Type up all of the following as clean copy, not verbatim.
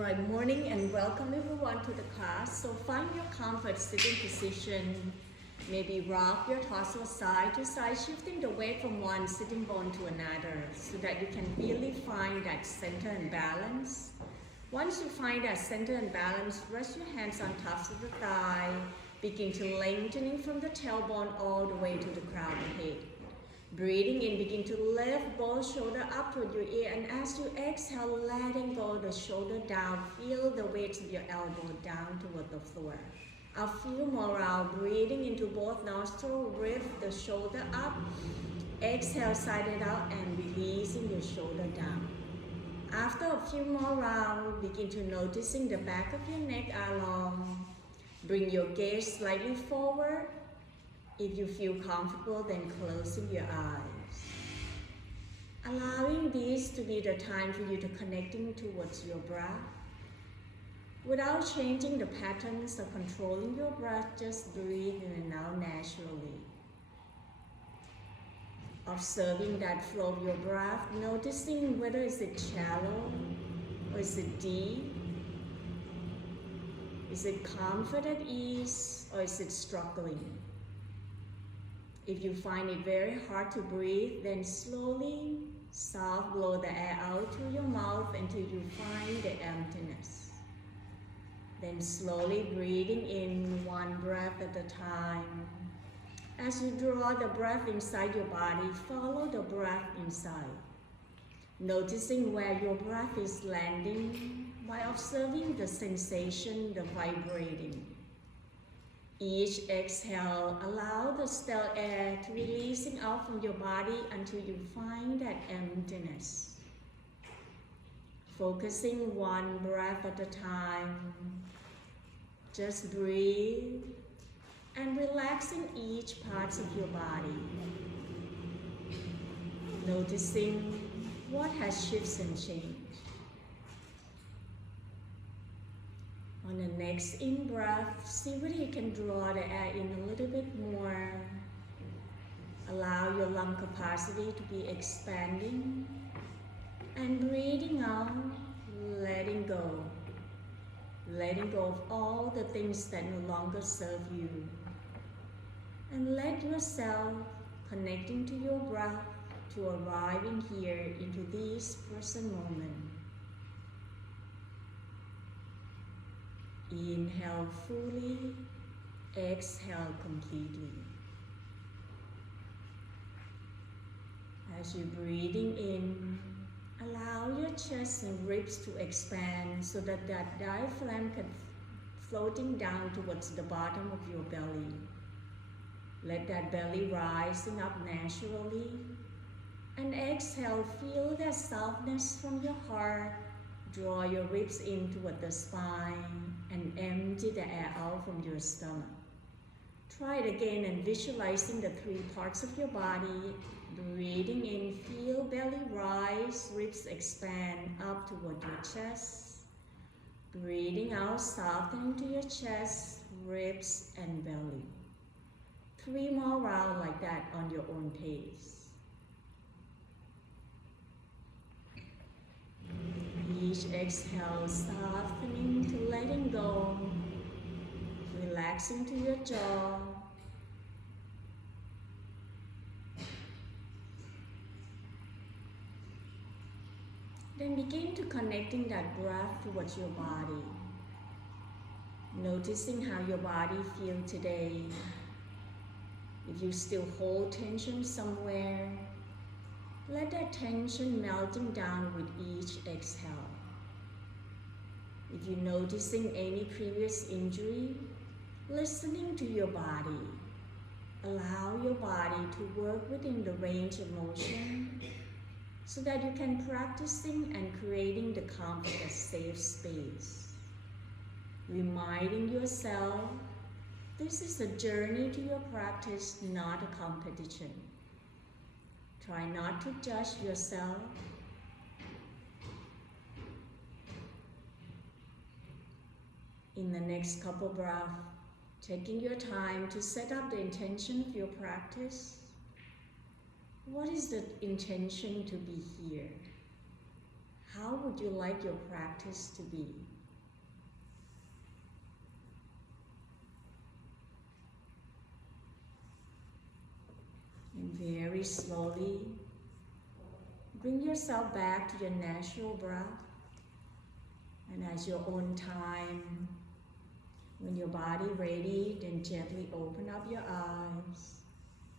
Alright, morning and welcome everyone to the class. So find your comfort sitting position. Maybe rock your torso side to side, shifting the weight from one sitting bone to another so that you can really find that center and balance. Once you find that center and balance, rest your hands on tops of the thigh. Begin to lengthening from the tailbone all the way to the crown of the head. Breathing in, begin to lift both shoulders up toward your ear, and as you exhale, letting go the shoulder down, feel the weight of your elbow down toward the floor. A few more rounds, breathing into both nostrils, lift the shoulder up, exhale, side it out, and releasing your shoulder down. After a few more rounds, begin to noticing the back of your neck along. Bring your gaze slightly forward. If you feel comfortable, then closing your eyes. Allowing this to be the time for you to connecting towards your breath. Without changing the patterns or controlling your breath, just breathe in and out naturally. Observing that flow of your breath, noticing whether is it shallow or is it deep. Is it comfort at ease or is it struggling? If you find it very hard to breathe, then slowly, soft blow the air out through your mouth until you find the emptiness. Then slowly breathing in one breath at a time. As you draw the breath inside your body, follow the breath inside. Noticing where your breath is landing by observing the sensation, the vibrating. Each exhale, allow the stale air to releasing out from your body until you find that emptiness. Focusing one breath at a time. Just breathe and relaxing each part of your body. Noticing what has shifted and changed. On the next in-breath, see whether you can draw the air in a little bit more. Allow your lung capacity to be expanding. And breathing out, letting go. Letting go of all the things that no longer serve you. And let yourself connecting to your breath to arriving here into this present moment. Inhale fully, exhale completely. As you're breathing in, allow your chest and ribs to expand so that diaphragm can floating down towards the bottom of your belly. Let that belly rising up naturally. And exhale, feel that softness from your heart. Draw your ribs in toward the spine and empty the air out from your stomach. Try it again and visualizing the three parts of your body. Breathing in, feel belly rise, ribs expand up toward your chest. Breathing out, softening to your chest, ribs and belly. 3 more rounds like that on your own pace. Each exhale, softening to letting go, relaxing to your jaw. Then begin to connecting that breath towards your body. Noticing how your body feels today. If you still hold tension somewhere, let that tension melting down with each exhale. If you're noticing any previous injury, listening to your body. Allow your body to work within the range of motion so that you can practicing and creating the comfort of safe space. Reminding yourself, this is a journey to your practice, not a competition. Try not to judge yourself. In the next couple breaths, taking your time to set up the intention of your practice. What is the intention to be here? How how would you like your practice to be? And very slowly, bring yourself back to your natural breath. And at your own time, when your body ready, then gently open up your eyes.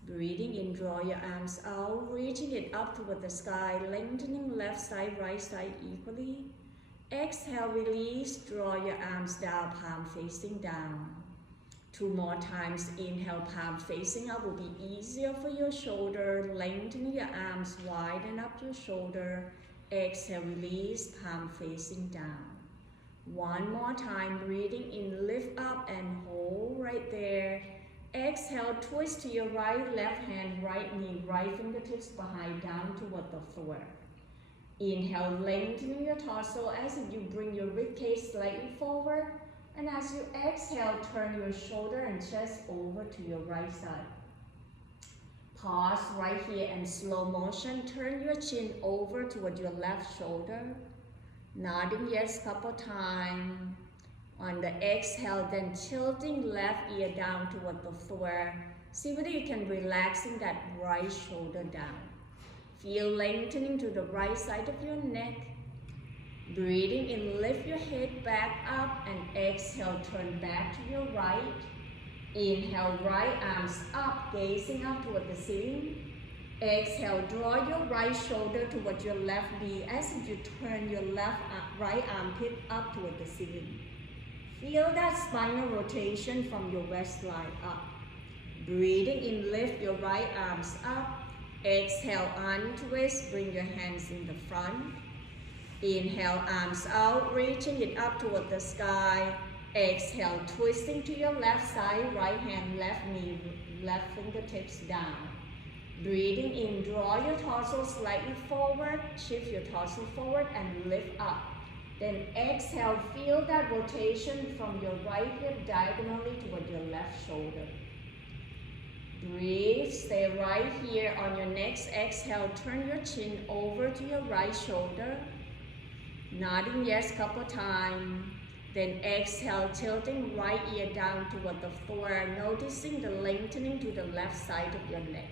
Breathing in, draw your arms out, reaching it up toward the sky, lengthening left side, right side equally. Exhale, release, draw your arms down, palm facing down. 2 more times, inhale, palm facing up will be easier for your shoulder, lengthening your arms, widen up your shoulder. Exhale, release, palm facing down. 1 more time, breathing in, lift up and hold right there. Exhale, twist to your right, left hand, right knee, right fingertips behind, down toward the floor. Inhale, lengthening your torso as if you bring your ribcage slightly forward. And as you exhale, turn your shoulder and chest over to your right side. Pause right here and slow motion. Turn your chin over toward your left shoulder. Nodding yes couple times. On the exhale, then tilting left ear down toward the floor. See whether you can relaxing that right shoulder down. Feel lengthening to the right side of your neck. Breathing in, lift your head back up and exhale, turn back to your right. Inhale, right arms up, gazing up toward the ceiling. Exhale, draw your right shoulder toward your left knee as if you turn your right armpit up toward the ceiling. Feel that spinal rotation from your waistline up. Breathing in, lift your right arms up. Exhale, untwist, bring your hands in the front. Inhale, arms out, reaching it up toward the sky. Exhale, twisting to your left side, right hand, left knee, left fingertips down. Breathing in, draw your torso slightly forward, shift your torso forward and lift up. Then exhale, feel that rotation from your right hip diagonally toward your left shoulder. Breathe, stay right here. On your next exhale, turn your chin over to your right shoulder. Nodding yes couple times. Then exhale, tilting right ear down toward the floor, noticing the lengthening to the left side of your neck.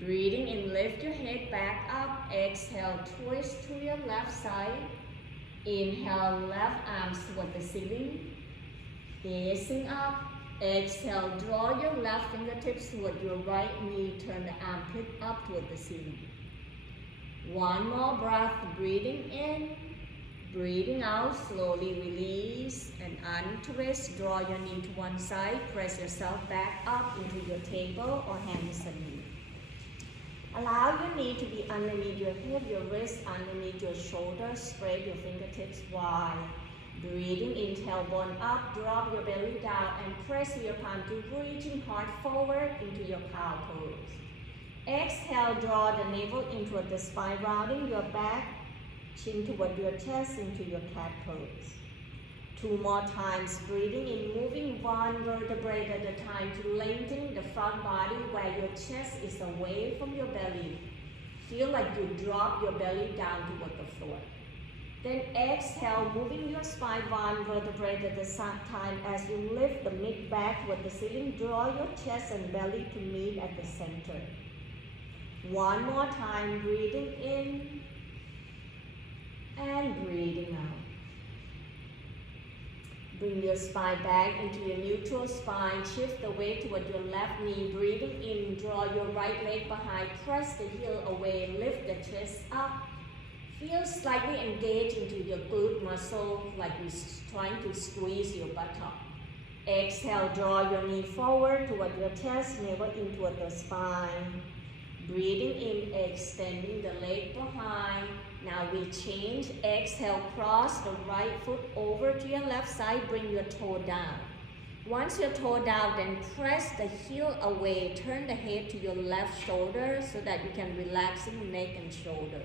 Breathing in, lift your head back up. Exhale, twist to your left side. Inhale, left arms toward the ceiling. Gazing up. Exhale, draw your left fingertips toward your right knee. Turn the armpit up toward the ceiling. 1 more breath, breathing in. Breathing out, slowly release and untwist. Draw your knee to one side. Press yourself back up into your table or hands and knees. Allow your knee to be underneath your hip, your wrist underneath your shoulder. Spread your fingertips wide. Breathing in, tailbone up, drop your belly down and press your palm to reaching heart forward into your cow pose. Exhale, draw the navel in toward the spine, rounding your back, chin toward your chest into your cat pose. 2 more times, breathing in, moving 1 vertebrae at a time to lengthen the front body where your chest is away from your belly. Feel like you drop your belly down toward the floor. Then exhale, moving your spine 1 vertebrae at a time as you lift the mid back toward the ceiling. Draw your chest and belly to meet at the center. 1 more time, breathing in and breathing out. Bring your spine back into your neutral spine. Shift the weight toward your left knee. Breathing in, draw your right leg behind. Press the heel away. Lift the chest up. Feel slightly engaged into your glute muscle like you're trying to squeeze your buttock. Exhale, draw your knee forward toward your chest, navel in toward the spine. Breathing in, extending the leg behind. Now we change. Exhale, cross the right foot over to your left side. Bring your toe down. Once your toe down, then press the heel away. Turn the head to your left shoulder so that you can relax your neck and shoulder.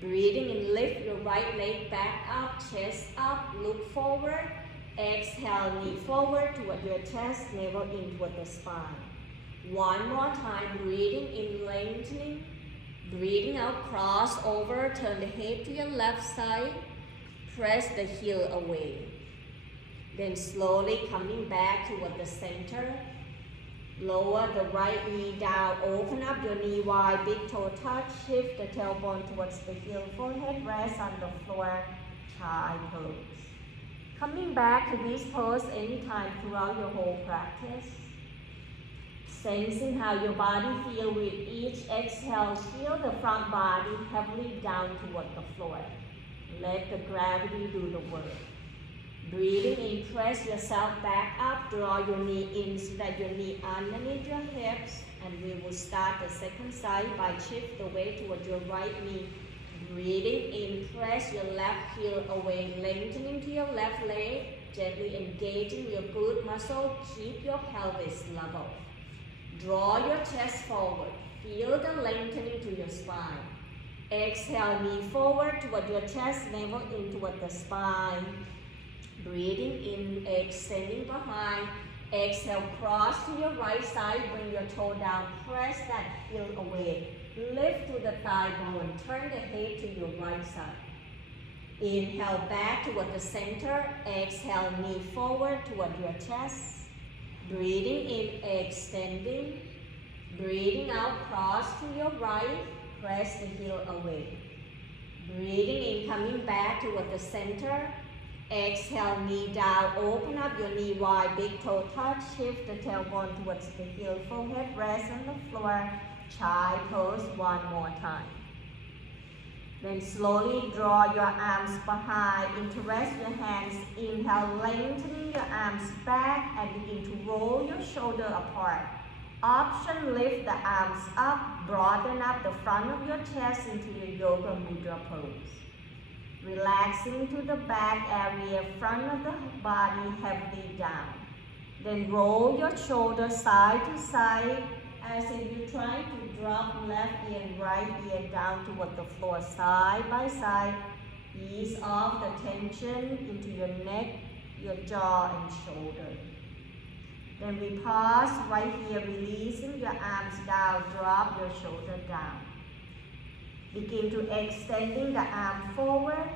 Breathing in, lift your right leg back up, chest up, look forward. Exhale, knee forward toward your chest, navel in toward the spine. 1 more time, breathing in, lengthening. Breathing out, cross over, turn the head to your left side, press the heel away. Then slowly coming back toward the center. Lower the right knee down, open up your knee wide, big toe touch, shift the tailbone towards the heel, forehead rest on the floor, chai pose. Coming back to this pose anytime throughout your whole practice. Sensing how your body feels with each exhale, feel the front body heavily down toward the floor. Let the gravity do the work. Breathing in, press yourself back up, draw your knee in so that your knee underneath your hips, and we will start the second side by shift the weight toward your right knee. Breathing in, press your left heel away, lengthening to your left leg, gently engaging your glute muscle, keep your pelvis level. Draw your chest forward, feel the lengthening to your spine. Exhale, knee forward toward your chest, navel in toward the spine. Breathing in, extending behind. Exhale, cross to your right side, bring your toe down, press that heel away. Lift to the thigh bone, turn the head to your right side. Inhale back toward the center. Exhale, knee forward toward your chest. Breathing in, extending. Breathing out, cross to your right, press the heel away. Breathing in, coming back toward the center. Exhale, knee down, open up your knee wide, big toe touch, shift the tailbone towards the heel, forehead rest on the floor, chai pose one more time. Then slowly draw your arms behind, interlace your hands, inhale, lengthening your arms back and begin to roll your shoulder apart. Option, lift the arms up, broaden up the front of your chest into your yoga mudra pose. Relaxing to the back area, front of the body heavily down. Then roll your shoulders side to side as if you're trying to drop left ear and right ear down toward the floor, side by side. Ease off the tension into your neck, your jaw and shoulder. Then we pause right here, releasing your arms down, drop your shoulder down. Begin to extending the arm forward.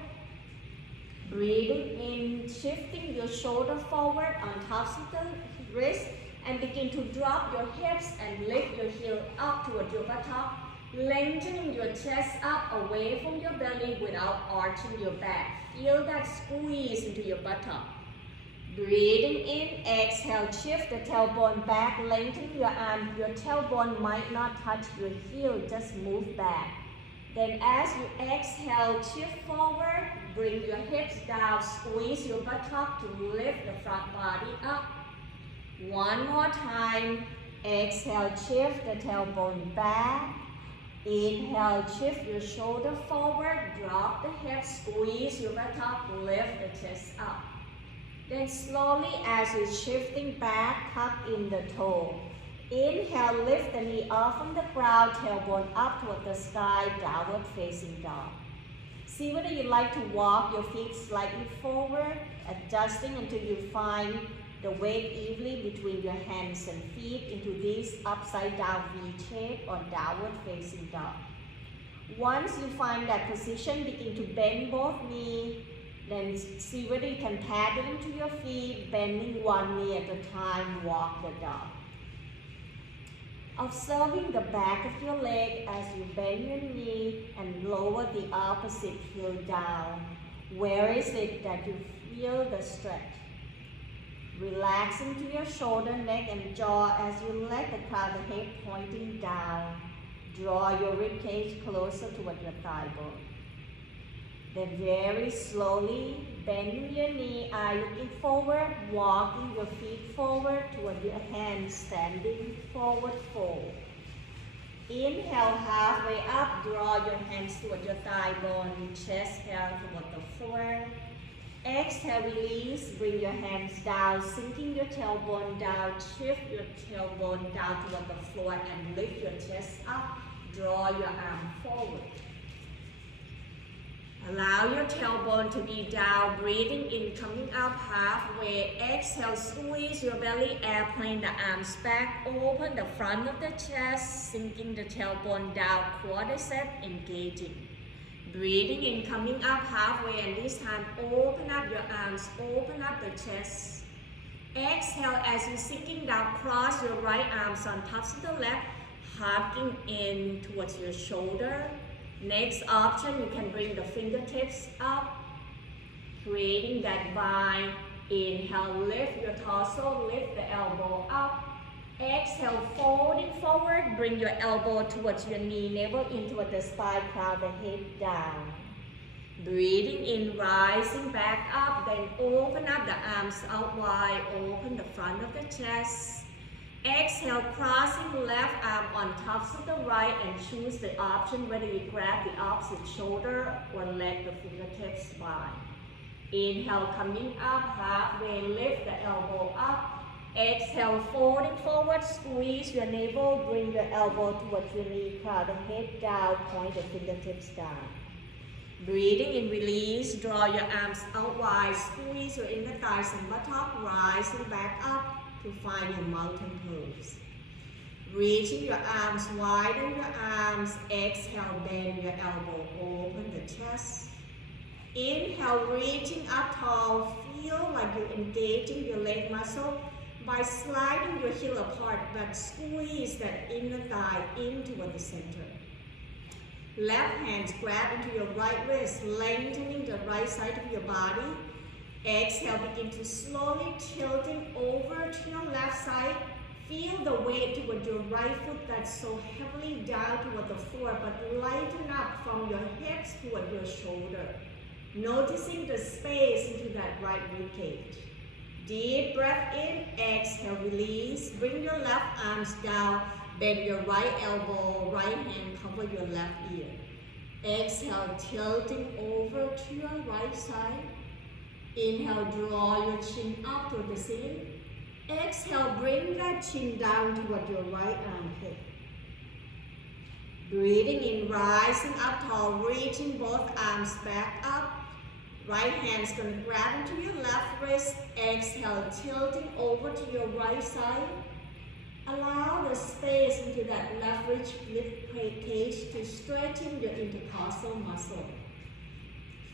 Breathing in, shifting your shoulder forward on tops of the wrist and begin to drop your hips and lift your heel up toward your buttock, lengthening your chest up away from your belly without arching your back. Feel that squeeze into your buttock. Breathing in, exhale, shift the tailbone back, lengthen your arm. Your tailbone might not touch your heel, just move back. Then as you exhale, shift forward, bring your hips down, squeeze your buttock to lift the front body up. One more time, exhale, shift the tailbone back. Inhale, shift your shoulder forward, drop the hips, squeeze your buttock, lift the chest up. Then slowly as you're shifting back, tuck in the toe. Inhale, lift the knee off from the ground, tailbone up toward the sky, downward facing dog. See whether you like to walk your feet slightly forward, adjusting until you find the weight evenly between your hands and feet into this upside down V shape or downward facing dog. Once you find that position, begin to bend both knees. Then see whether you can paddle into your feet, bending one knee at a time, walk the dog. Observing the back of your leg as you bend your knee and lower the opposite heel down. Where is it that you feel the stretch? Relaxing to your shoulder, neck and jaw as you let the crown of the head pointing down. Draw your ribcage closer toward your thigh bone. Then very slowly, bending your knee, eye looking forward, walking your feet forward toward your hands, standing forward fold. Inhale, halfway up, draw your hands toward your thigh bone, chest down toward the floor. Exhale, release, bring your hands down, sinking your tailbone down, shift your tailbone down toward the floor and lift your chest up, draw your arm forward. Allow Allow your tailbone to be down, breathing in, coming up halfway. Exhale, squeeze your belly, airplane the arms back, open the front of the chest, sinking the tailbone down, quadricep engaging. Breathing in, coming up halfway, and this time open up your arms, open up the chest. Exhale as you're sinking down, cross your right arms on top of the left, hugging in towards your shoulder. Next option, you can bring the fingertips up, creating that bind. Inhale, lift your torso, lift the elbow up. Exhale, folding forward, bring your elbow towards your knee, navel in toward the spine, crown the head down. Breathing in, rising back up, then open up the arms out wide, open the front of the chest. Exhale, crossing the left arm on top of the right and choose the option whether you grab the opposite shoulder or let the fingertips bind. Inhale, coming up halfway, lift the elbow up. Exhale, folding forward, squeeze your navel, bring your elbow towards your knee, crown the head down, point the fingertips down. Breathing in, release, draw your arms out wide, squeeze your inner thighs and buttock, rising back up to find your mountain pose. Reaching your arms, widen your arms, exhale, bend your elbow, open the chest. Inhale, reaching up tall, feel like you're engaging your leg muscle by sliding your heel apart, but squeeze that inner thigh into the center. Left hand grab into your right wrist, lengthening the right side of your body. Exhale, begin to slowly tilting over to your left side. Feel the weight toward your right foot that's so heavily down toward the floor, but lighten up from your hips toward your shoulder. Noticing the space into that right ribcage. Deep breath in, exhale, release. Bring your left arms down, bend your right elbow, right hand cover your left ear. Exhale, tilting over to your right side. Inhale, draw your chin up toward the ceiling. Exhale, bring that chin down toward your right armpit. Breathing in, rising up tall, reaching both arms back up. Right hand's going to grab into your left wrist. Exhale, tilting over to your right side. Allow the space into that left rib cage to stretching your intercostal muscle.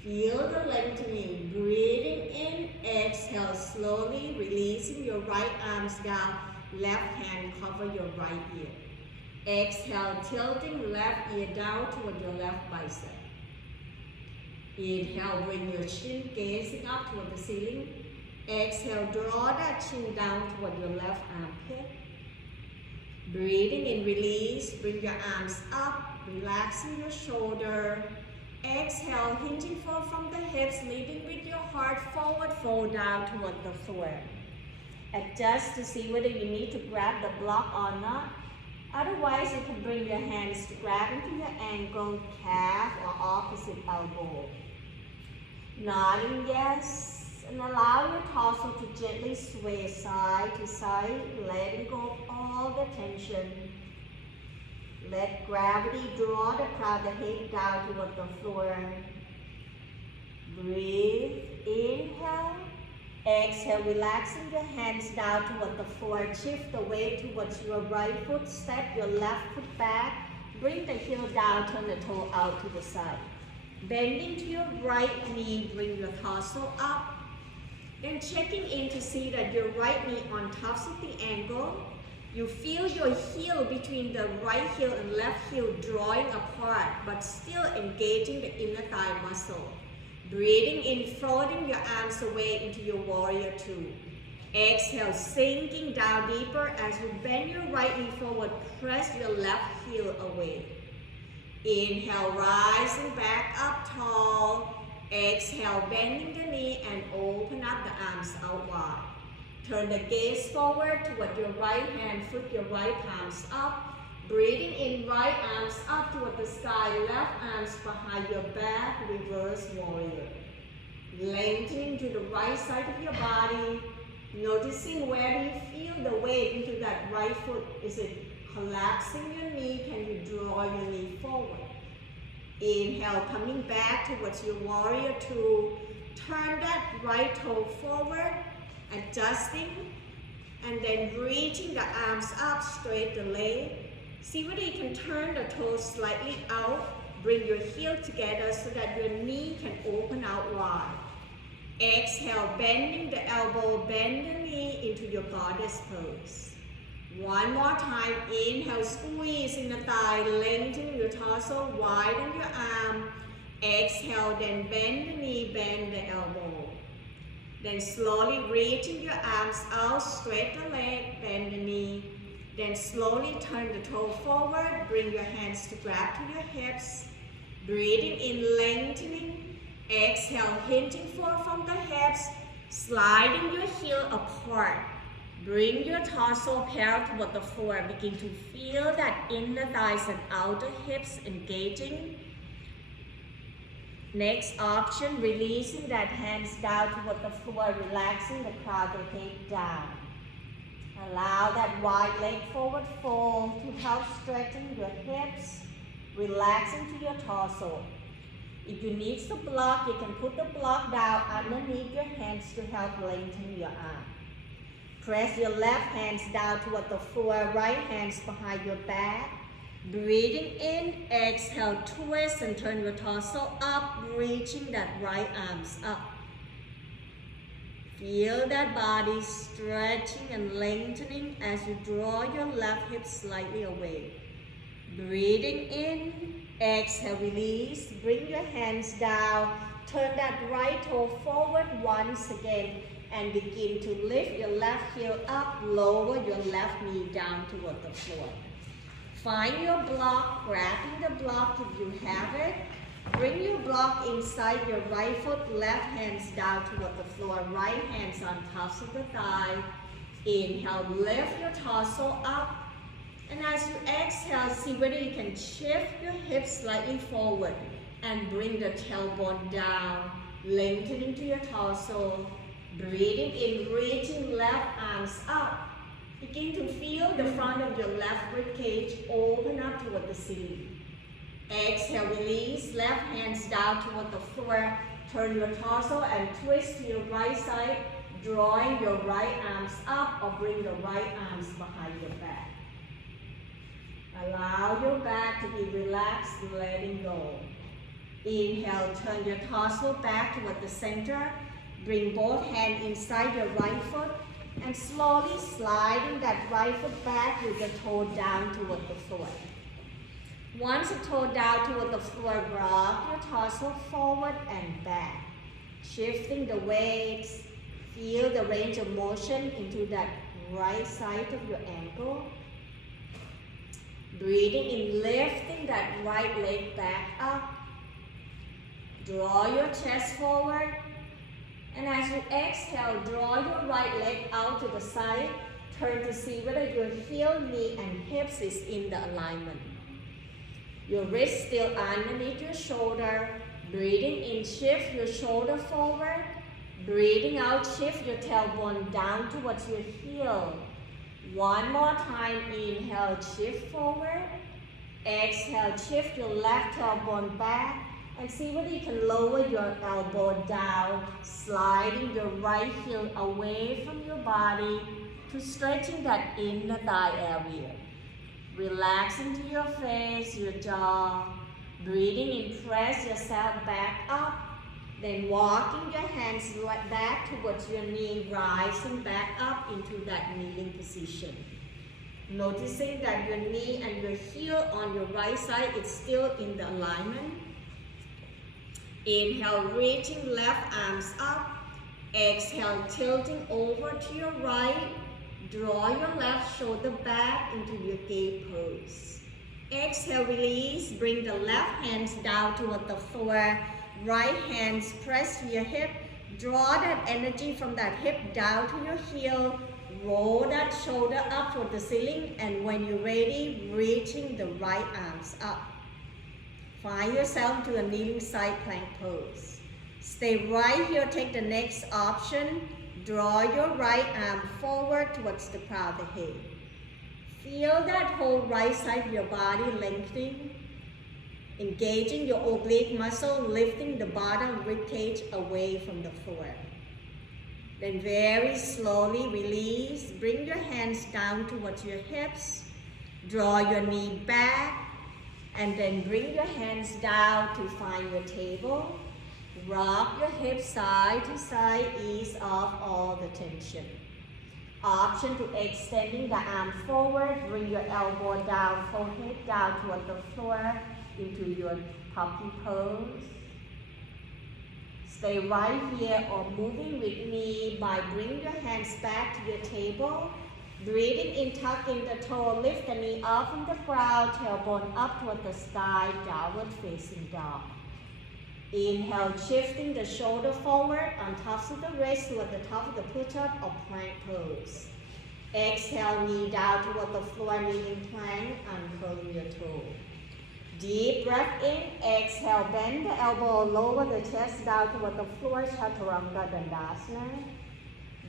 Feel the lengthening. Breathing in, exhale slowly, releasing your right arms down. Left hand cover your right ear. Exhale, tilting left ear down toward your left bicep. Inhale, bring your chin gazing up toward the ceiling. Exhale, draw that chin down toward your left armpit. Breathing in, release, bring your arms up, relaxing your shoulder. Exhale, hinging forward from the hips, leading with your heart forward, fold down toward the floor. Adjust to see whether you need to grab the block or not. Otherwise, you can bring your hands to grab into your ankle, calf, or opposite elbow. Nodding yes, and allow your torso to gently sway side to side, letting go of all the tension. Let gravity draw the crown, the head down toward the floor. Breathe, inhale. Exhale, relaxing your hands down toward the floor. Shift the weight towards your right foot. Step your left foot back. Bring the heel down, turn the toe out to the side. Bending to your right knee, bring your torso up. Then checking in to see that your right knee on top of the ankle. You feel your heel between the right heel and left heel drawing apart, but still engaging the inner thigh muscle. Breathing in, folding your arms away into your warrior two. Exhale, sinking down deeper as you bend your right knee forward, press your left heel away. Inhale, rising back up tall. Exhale, bending the knee and open up the arms out wide. Turn the gaze forward toward your right hand, flip your right palms up. Breathing in, right arms up toward the sky, left arms behind your back, reverse warrior. Lengthening to the right side of your body, noticing where you feel the weight into that right foot. Is it collapsing your knee? Can you draw your knee forward? Inhale, coming back towards your warrior two. Turn that right toe forward, adjusting, and then reaching the arms up, straight the leg. See whether you can turn the toes slightly out. Bring your heel together so that your knee can open out wide. Exhale, bending the elbow, bend the knee into your goddess pose. One more time, inhale, squeeze in the thigh, lengthen your torso, widen your arm. Exhale, then bend the knee, bend the elbow. Then slowly reaching your arms out, straight the leg, bend the knee. Then slowly turn the toe forward, bring your hands to grab to your hips. Breathing in, lengthening. Exhale, hinging forward from the hips, sliding your heel apart. Bring your torso parallel toward the floor. Begin to feel that inner thighs and outer hips engaging. Next option, releasing that hands down toward the floor, relaxing the crown of the head down. Allow that wide leg forward fold to help strengthen your hips, relaxing to your torso. If you need to block, you can put the block down underneath your hands to help lengthen your arm. Press your left hands down toward the floor, right hands behind your back. Breathing in, exhale, twist and turn your torso up, reaching that right arms up. Feel that body stretching and lengthening as you draw your left hip slightly away. Breathing in. Exhale, release, bring your hands down, turn that right toe forward once again, and begin to lift your left heel up, lower your left knee down toward the floor. Find your block, grabbing the block if you have it. Bring your block inside your right foot, left hands down toward the floor, right hands on tops of the thigh. Inhale, lift your torso up. And as you exhale, see whether you can shift your hips slightly forward and bring the tailbone down, lengthening to your torso. Breathing in, reaching left arms up. Begin to feel the front of your left ribcage open up toward the ceiling. Exhale, release, left hands down toward the floor. Turn your torso and twist to your right side, drawing your right arms up or bring the right arms behind your back. Allow your back to be relaxed, letting go. Inhale, turn your torso back toward the center. Bring both hands inside your right foot and slowly sliding that right foot back with the toe down toward the floor. Once the toe down toward the floor, rock your torso forward and back. Shifting the weights, feel the range of motion into that right side of your ankle. Breathing in, lifting that right leg back up. Draw your chest forward. And as you exhale, draw your right leg out to the side. Turn to see whether your heel, knee, and hips is in the alignment. Your wrist still underneath your shoulder. Breathing in, shift your shoulder forward. Breathing out, shift your tailbone down towards your heel. One more time, inhale, shift forward. Exhale, shift your left tailbone back. And see whether you can lower your elbow down, sliding your right heel away from your body to stretching that inner thigh area. Relax into your face, your jaw. Breathing in, press yourself back up. Then walking your hands right back towards your knee, rising back up into that kneeling position. Noticing that your knee and your heel on your right side is still in the alignment. Inhale, reaching left arms up. Exhale, tilting over to your right. Draw your left shoulder back into your gate pose. Exhale, release. Bring the left hands down toward the floor. Right hands press to your hip. Draw that energy from that hip down to your heel. Roll that shoulder up toward the ceiling. And when you're ready, reaching the right arms up. Find yourself to a kneeling side plank pose. Stay right here. Take the next option. Draw your right arm forward towards the crown of the head. Feel that whole right side of your body lengthening. Engaging your oblique muscle, lifting the bottom rib cage away from the floor. Then very slowly release. Bring your hands down towards your hips. Draw your knee back. And then bring your hands down to find your table. Rock your hips side to side, ease off all the tension. Option to extending the arm forward, bring your elbow down, forehead down toward the floor into your puppy pose. Stay right here or moving with me by bringing your hands back to your table. Breathing in, tuck in the toe, lift the knee off from the ground, tailbone up toward the sky, downward facing dog. Inhale, shifting the shoulder forward on tops of the wrist toward the top of the push-up or plank pose. Exhale, knee down toward the floor, kneading plank, uncurling your toe. Deep breath in, exhale, bend the elbow, lower the chest down toward the floor, Chaturanga Dandasana.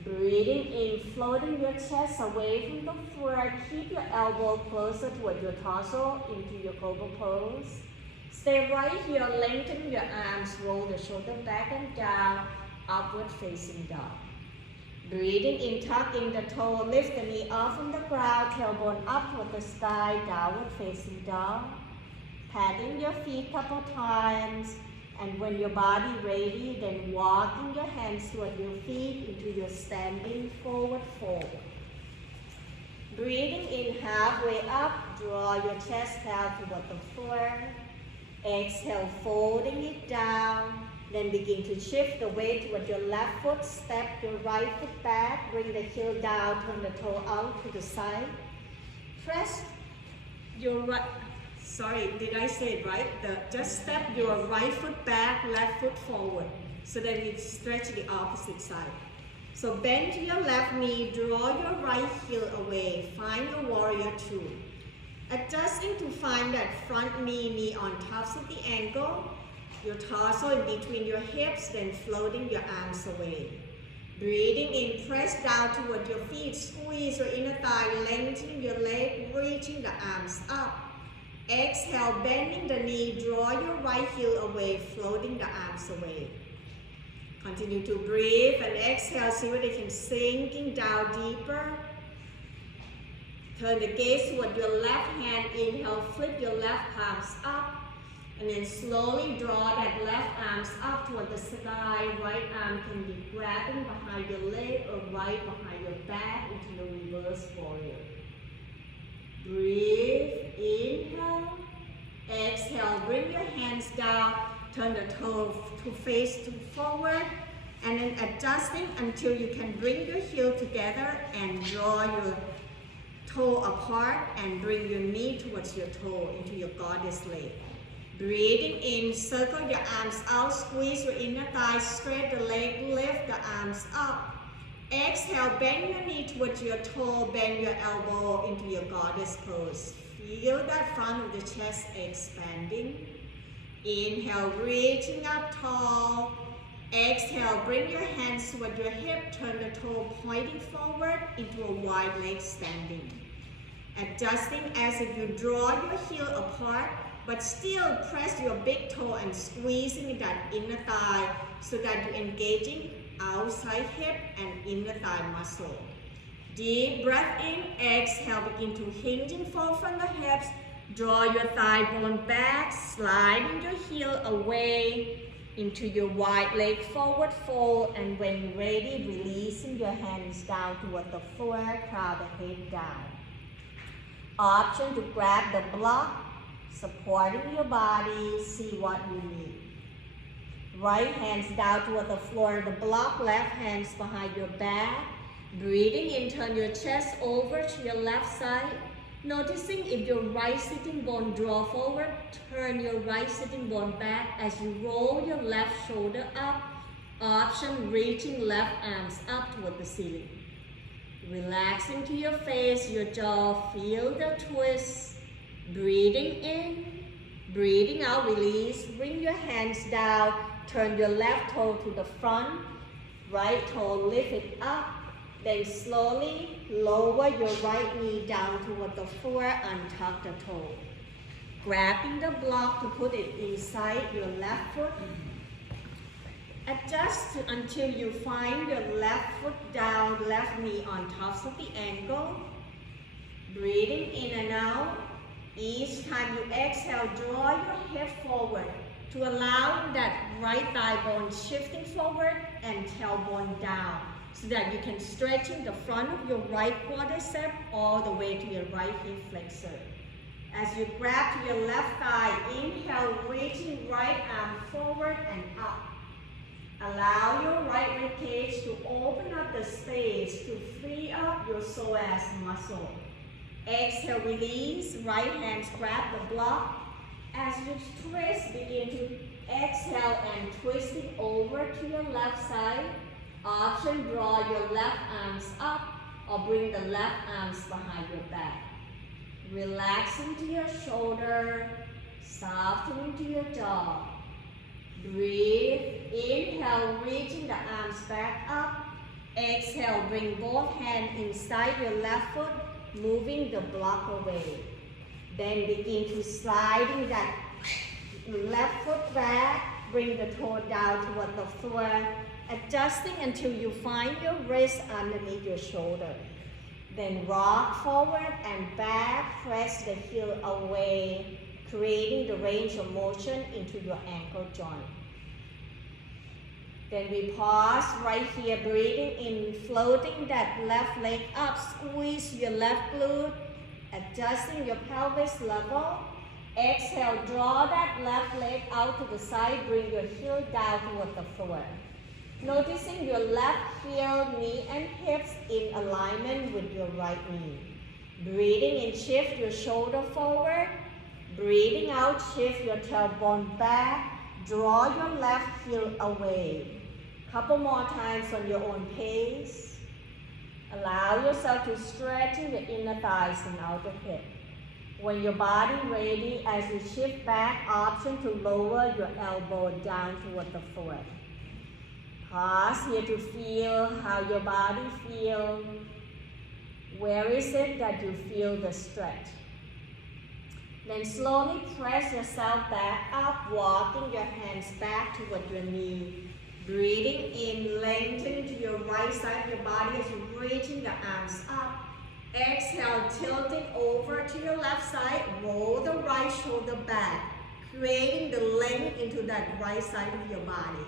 Breathing in, floating your chest away from the floor, keep your elbow closer toward your torso into your cobra pose. Stay right here, lengthen your arms, roll the shoulder back and down, upward facing dog. Breathing in, tuck in the toe, lift the knee off from the ground, tailbone up toward the sky, downward facing dog. Patting your feet a couple times, and when your body ready, then walking your hands toward your feet into your standing forward fold. Breathing in halfway up, draw your chest down toward the floor. Exhale, folding it down. Then begin to shift the weight toward your left foot. Step your right foot back. Bring the heel down, turn the toe out to the side. Press your right, did I say it right? Just step your right foot back, left foot forward. So that you stretch the opposite side. So bend to your left knee, draw your right heel away. Find your warrior two. Adjusting to find that front knee on tops of the ankle, your torso in between your hips, then floating your arms away. Breathing in, press down toward your feet, squeeze your inner thigh, lengthening your leg, reaching the arms up. Exhale, bending the knee, draw your right heel away, floating the arms away. Continue to breathe and exhale, see whether you can sinking down deeper. Turn the gaze toward your left hand, inhale, flip your left palms up, and then slowly draw that left arms up toward the sky. Right arm can be grabbing behind your leg or right behind your back into the reverse warrior. Breathe, inhale, exhale, bring your hands down, turn the toe to face to forward, and then adjusting until you can bring your heel together and draw your toe apart and bring your knee towards your toe into your goddess leg. Breathing in, circle your arms out, squeeze your inner thigh, straight the leg, lift the arms up. Exhale, bend your knee towards your toe, bend your elbow into your goddess pose. Feel that front of the chest expanding. Inhale, reaching up tall. Exhale, bring your hands toward your hip, turn the toe pointing forward into a wide leg standing. Adjusting as if you draw your heel apart, but still press your big toe and squeezing that inner thigh so that you're engaging outside hip and inner thigh muscle. Deep breath in, exhale, begin to hinging forward from the hips, draw your thigh bone back, sliding your heel away into your wide leg forward fold, and when you're ready, releasing your hands down toward the floor, crown the head down. Option to grab the block, supporting your body, see what you need. Right hands down toward the floor, the block, left hands behind your back. Breathing in, turn your chest over to your left side. Noticing if your right sitting bone draw forward, turn your right sitting bone back as you roll your left shoulder up. Option, reaching left arms up toward the ceiling. Relaxing to your face, your jaw, feel the twist. Breathing in, breathing out, release. Bring your hands down, turn your left toe to the front, right toe lift it up. Then slowly lower your right knee down toward the floor, untuck the toe. Grabbing the block to put it inside your left foot. Adjust until you find your left foot down, left knee on top of the ankle. Breathing in and out. Each time you exhale, draw your head forward to allow that right thigh bone shifting forward and tailbone down so that you can stretching the front of your right quadricep all the way to your right hip flexor. As you grab to your left thigh, inhale, reaching right arm forward and up. Allow your right ribcage to open up the space to free up your psoas muscle. Exhale, release, right hands grab the block. As you twist, begin to exhale and twist it over to your left side. Option, draw your left arms up or bring the left arms behind your back. Relaxing to your shoulder, softening to your jaw. Breathe, inhale, reaching the arms back up. Exhale, bring both hands inside your left foot, moving the block away. Then begin to sliding that left foot back, bring the toe down toward the floor, adjusting until you find your wrist underneath your shoulder. Then rock forward and back, press the heel away, creating the range of motion into your ankle joint. Then we pause right here, breathing in, floating that left leg up, squeeze your left glute, adjusting your pelvis level. Exhale, draw that left leg out to the side, bring your heel down toward the floor. Noticing your left heel, knee and hips in alignment with your right knee. Breathing in, shift your shoulder forward. Breathing out, shift your tailbone back. Draw your left heel away. Couple more times on your own pace. Allow yourself to stretching the inner thighs and outer hip. When your body ready, as you shift back, option to lower your elbow down toward the floor. Pause here to feel how your body feels. Where is it that you feel the stretch? Then slowly press yourself back up, walking your hands back toward your knee. Breathing in, lengthening to your right side of your body as you reaching the arms up. Exhale, tilting over to your left side, roll the right shoulder back, creating the length into that right side of your body.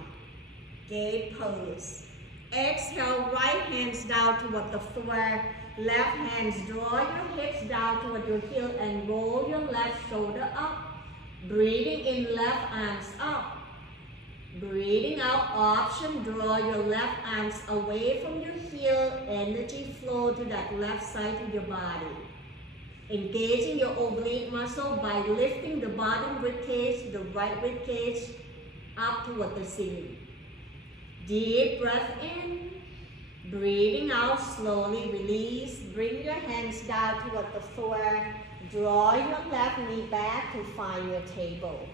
Gate pose. Exhale, right hands down toward the floor. Left hands, draw your hips down toward your heel and roll your left shoulder up. Breathing in, left arms up. Breathing out, option, draw your left arms away from your heel, energy flow to that left side of your body. Engaging your oblique muscle by lifting the bottom ribcage, the right ribcage, up toward the ceiling. Deep breath in. Breathing out, slowly release. Bring your hands down toward the floor. Draw your left knee back to find your table.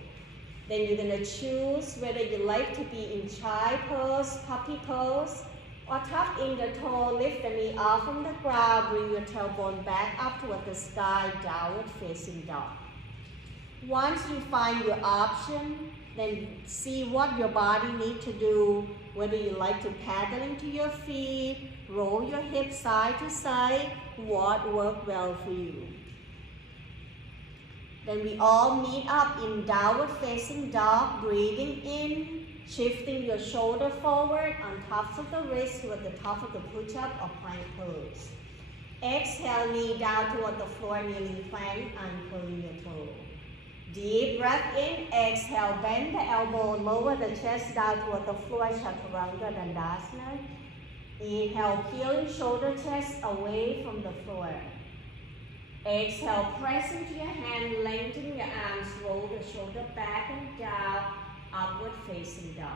Then you're going to choose whether you like to be in child pose, puppy pose, or tuck in the toe, lift the knee off from the ground, bring your tailbone back up toward the sky, downward facing dog. Once you find your option, then see what your body needs to do, whether you like to paddling to your feet, roll your hips side to side, what works well for you. Then we all meet up in downward facing dog, breathing in, shifting your shoulder forward on tops of the wrist toward the top of the push-up or plank pose. Exhale, knee down toward the floor, kneeling plank, uncurling your toe. Deep breath in, exhale, bend the elbow, lower the chest down toward the floor, Chaturanga Dandasana. Inhale, peeling shoulder chest away from the floor. Exhale, press into your hand, lengthen your arms, roll the shoulder back and down, upward facing dog.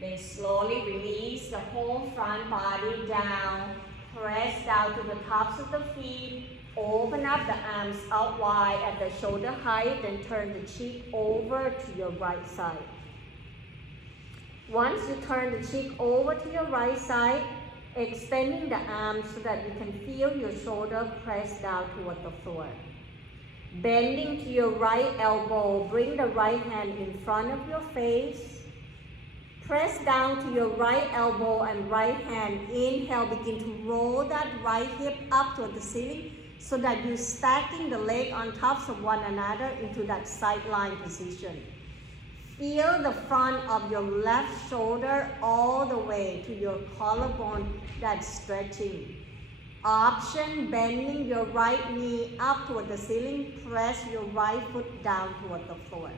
Then slowly release the whole front body down, press down to the tops of the feet, open up the arms out wide at the shoulder height, then turn the cheek over to your right side. Once you turn the cheek over to your right side, extending the arms so that you can feel your shoulder press down toward the floor. Bending to your right elbow, bring the right hand in front of your face. Press down to your right elbow and right hand. Inhale, begin to roll that right hip up toward the ceiling so that you're stacking the leg on top of one another into that sideline position. Feel the front of your left shoulder all the way to your collarbone, that's stretching. Option, bending your right knee up toward the ceiling, press your right foot down toward the floor.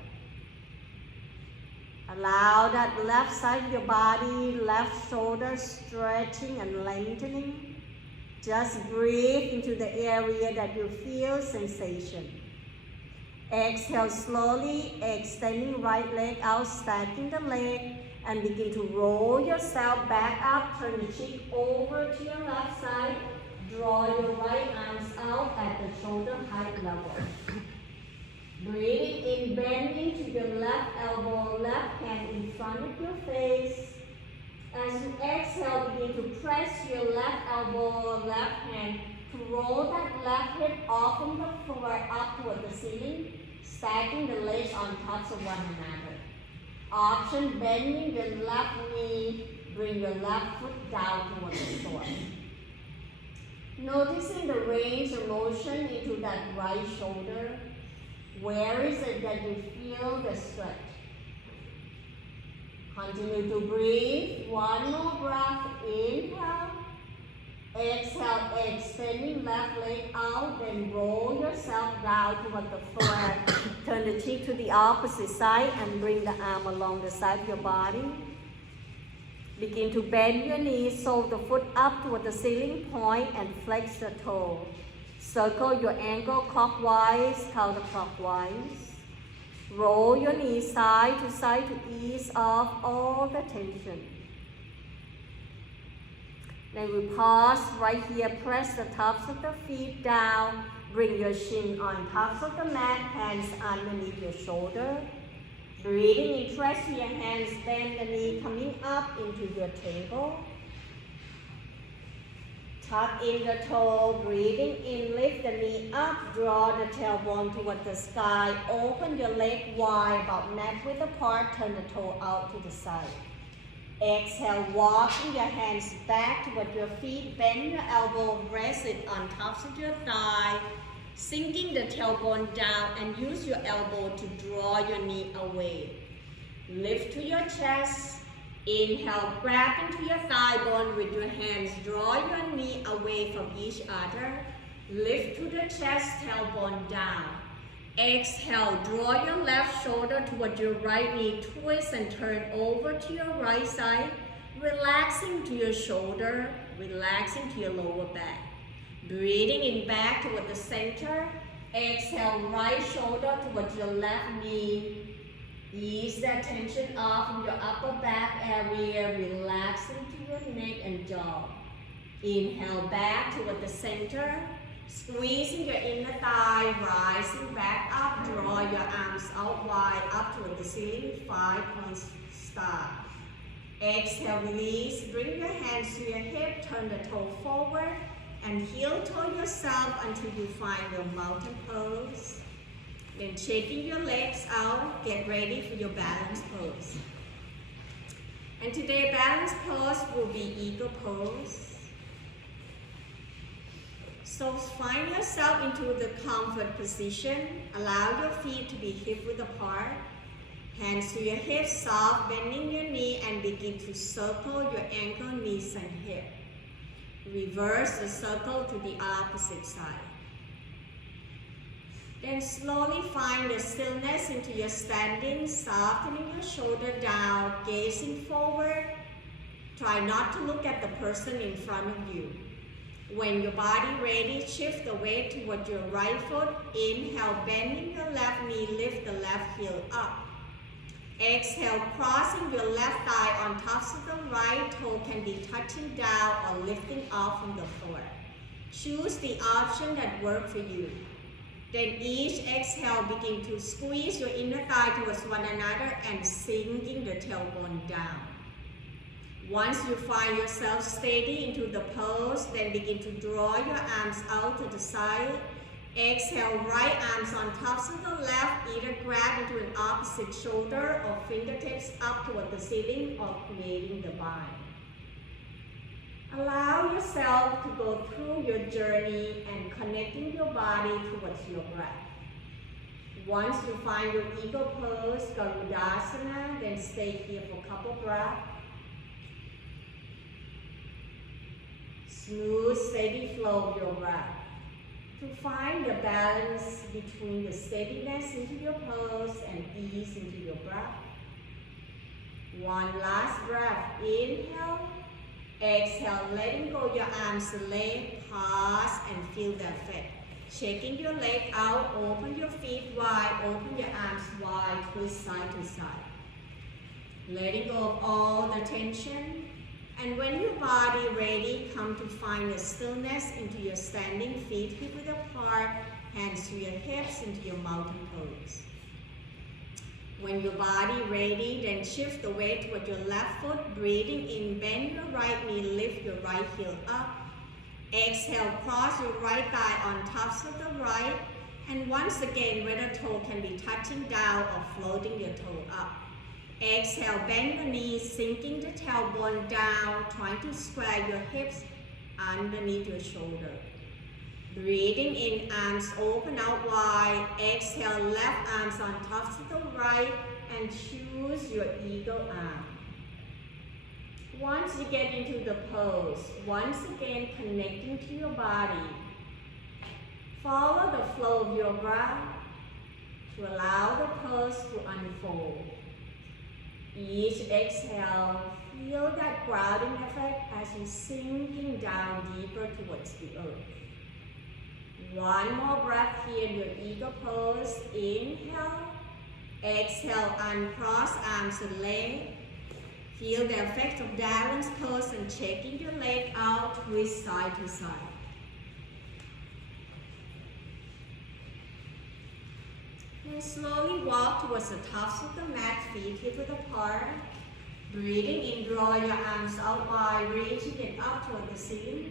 Allow that left side of your body, left shoulder stretching and lengthening. Just breathe into the area that you feel sensation. Exhale slowly, extending right leg out, stacking the leg, and begin to roll yourself back up. Turn the cheek over to your left side. Draw your right arms out at the shoulder height level. Breathing in, bending to your left elbow, left hand in front of your face. As you exhale, begin to press your left elbow, left hand to roll that left hip off from the floor up toward the ceiling, stacking the legs on top of one another. Option, bending your left knee, bring your left foot down toward the floor. Noticing the range of motion into that right shoulder. Where is it that you feel the stretch? Continue to breathe. One more breath. Inhale. Exhale, extending left leg out, then roll yourself down toward the floor. Turn the cheek to the opposite side and bring the arm along the side of your body. Begin to bend your knees, so the foot up toward the ceiling point and flex the toe. Circle your ankle clockwise, counterclockwise. Roll your knees side to ease off all the tension. Then we pause right here, press the tops of the feet down. Bring your shin on tops of the mat, hands underneath your shoulder. Breathing in, press your hands, bend the knee, coming up into your table. Tuck in the toe, breathing in, lift the knee up, draw the tailbone toward the sky. Open your leg wide, about neck width apart, turn the toe out to the side. Exhale, walking your hands back toward your feet, bend your elbow, rest it on tops of your thigh. Sinking the tailbone down and use your elbow to draw your knee away. Lift to your chest. Inhale, grab into your thigh bone with your hands. Draw your knee away from each other. Lift to the chest, tailbone down. Exhale, draw your left shoulder toward your right knee. Twist and turn over to your right side. Relaxing to your shoulder, relaxing to your lower back. Breathing in back toward the center. Exhale, right shoulder towards your left knee. Ease that tension off from your upper back area, relaxing to your neck and jaw. Inhale back toward the center. Squeezing your inner thigh, rising back up. Draw your arms out wide up toward the ceiling. 5 points start. Exhale, release. Bring your hands to your hip. Turn the toe forward. And heel-toe yourself until you find your mountain pose. Then shaking your legs out, get ready for your balance pose. And today, balance pose will be eagle pose. So find yourself into the comfort position. Allow your feet to be hip-width apart. Hands to your hips, soft, bending your knee, and begin to circle your ankle, knees, and hip. Reverse the circle to the opposite side. Then slowly find the stillness into your standing, softening your shoulder down, gazing forward. Try not to look at the person in front of you. When your body ready, shift the weight toward your right foot. Inhale, bending your left knee, lift the left heel up. Exhale, crossing your left thigh on top of the right toe, can be touching down or lifting off from the floor. Choose the option that works for you. Then each exhale, begin to squeeze your inner thigh towards one another and sinking the tailbone down. Once you find yourself steady into the pose, then begin to draw your arms out to the side. Exhale, right arms on tops of the left, either grab into an opposite shoulder or fingertips up toward the ceiling or creating the bind. Allow yourself to go through your journey and connecting your body towards your breath. Once you find your eagle pose, Garudasana, then stay here for a couple breaths. Smooth, steady flow of your breath. To find the balance between the steadiness into your pose and ease into your breath. One last breath. Inhale. Exhale, letting go your arms and leg. Pause and feel the effect. Shaking your leg out, open your feet wide, open your arms wide, twist side to side. Letting go of all the tension. And when your body ready, come to find the stillness into your standing feet, hip width apart, hands to your hips, into your mountain pose. When your body ready, then shift the weight toward your left foot, breathing in, bend your right knee, lift your right heel up. Exhale, cross your right thigh on tops of the right, and once again, whether toe can be touching down or floating your toe up. Exhale, bend the knees, sinking the tailbone down, trying to square your hips underneath your shoulder. Breathing in, arms open out wide. Exhale, left arms on tops of the right, and choose your eagle arm. Once you get into the pose, once again connecting to your body, follow the flow of your breath to allow the pose to unfold. Each exhale, feel that grounding effect as you're sinking down deeper towards the earth. One more breath here in your eagle pose. Inhale. Exhale, uncross arms and legs. Feel the effect of balance pose and checking your leg out, twist side to side. Then slowly walk towards the tops of the mat, feet hip width apart. Breathing in, draw your arms out wide, reaching it up toward the ceiling.